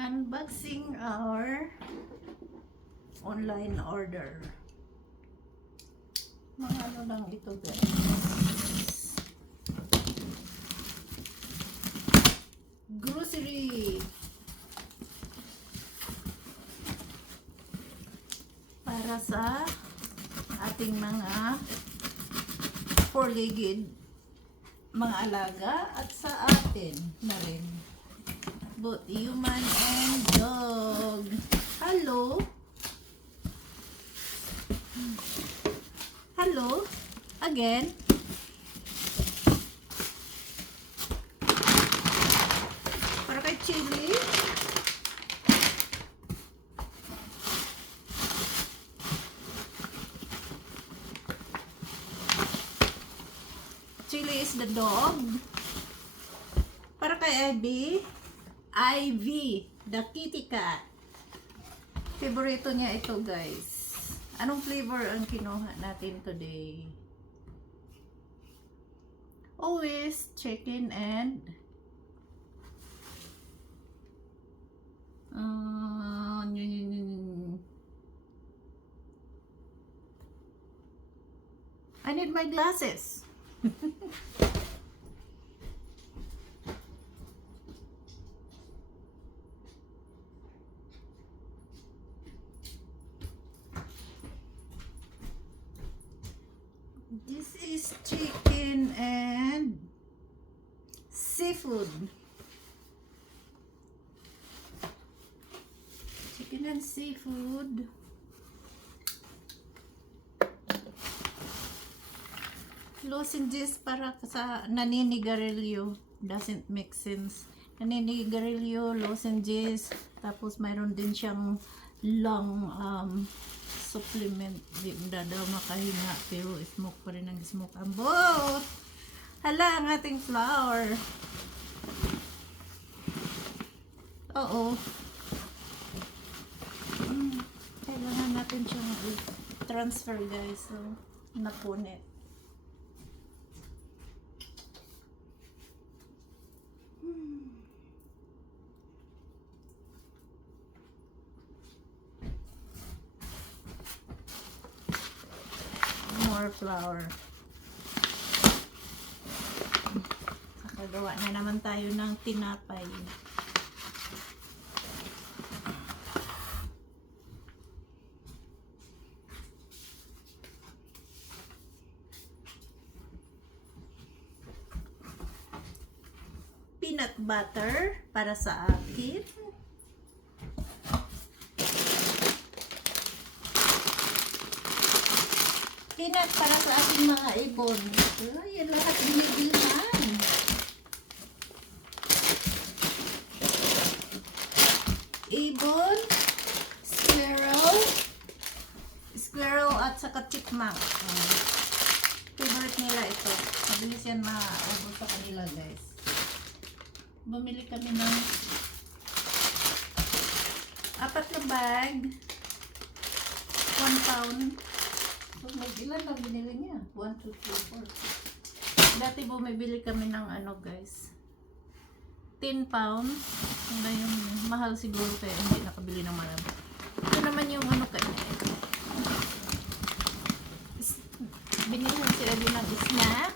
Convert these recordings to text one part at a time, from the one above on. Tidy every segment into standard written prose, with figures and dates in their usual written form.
Unboxing our online order. Mga ano lang ito guys. Grocery. Para sa ating mga four-legged mga alaga at sa atin na rin. Both human and dog. Hello? Hello? Again? Para kay Chili? Chili is the dog. Para kay Ivy, the kitty cat. Favorito niya ito guys. Anong flavor ang kinuha natin today? Always chicken and I need my glasses. This is chicken and seafood. Chicken and seafood. Lozenges para sa naninigarilyo. Doesn't make sense. Naninigarilyo, lozenges. Tapos mayroon din siyang long supplement. Di daw makahinga pero smoke pa rin ang smoke ang both. Hala ang ating flour. Oo. Kailangan natin siyang transfer guys. So napunit. More flour. Nakagawa na naman tayo ng tinapay. Peanut butter para sa akin. Peanut para sa ating mga ibon. Yan lahat binibilhan. Ibon, squirrel at saka chipmunk. Favorite nila ito. Mabilis yan maubos sa kanila guys. Bumili kami ng 4 na bag. 1 pound. So, ilan lang binili niya? 1, 2, 3, 4. Dati bumibili kami ng ano guys, 10 pounds. Ngayon, mahal siguro kaya hindi nakabili ng marami. Ito naman yung ano kanya. Binili si Abby ng snack.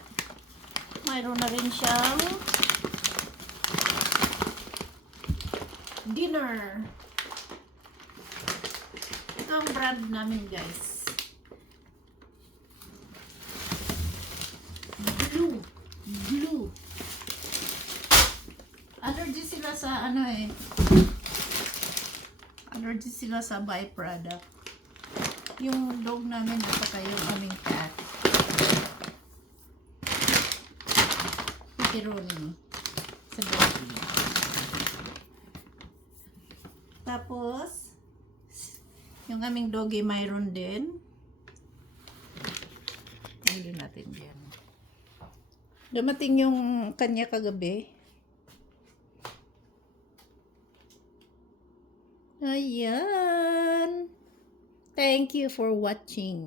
Mayroon na rin siyang dinner. Ito ang brand namin guys. Blue. Allergy sila sa ano allergy sila sa byproduct. Yung dog namin at saka yung aming cat. Pepperoni sa doggy. Tapos yung aming doggy mayroon din. Hindi natin yan. Dumating yung kanya kagabi. Ayan. Thank you for watching.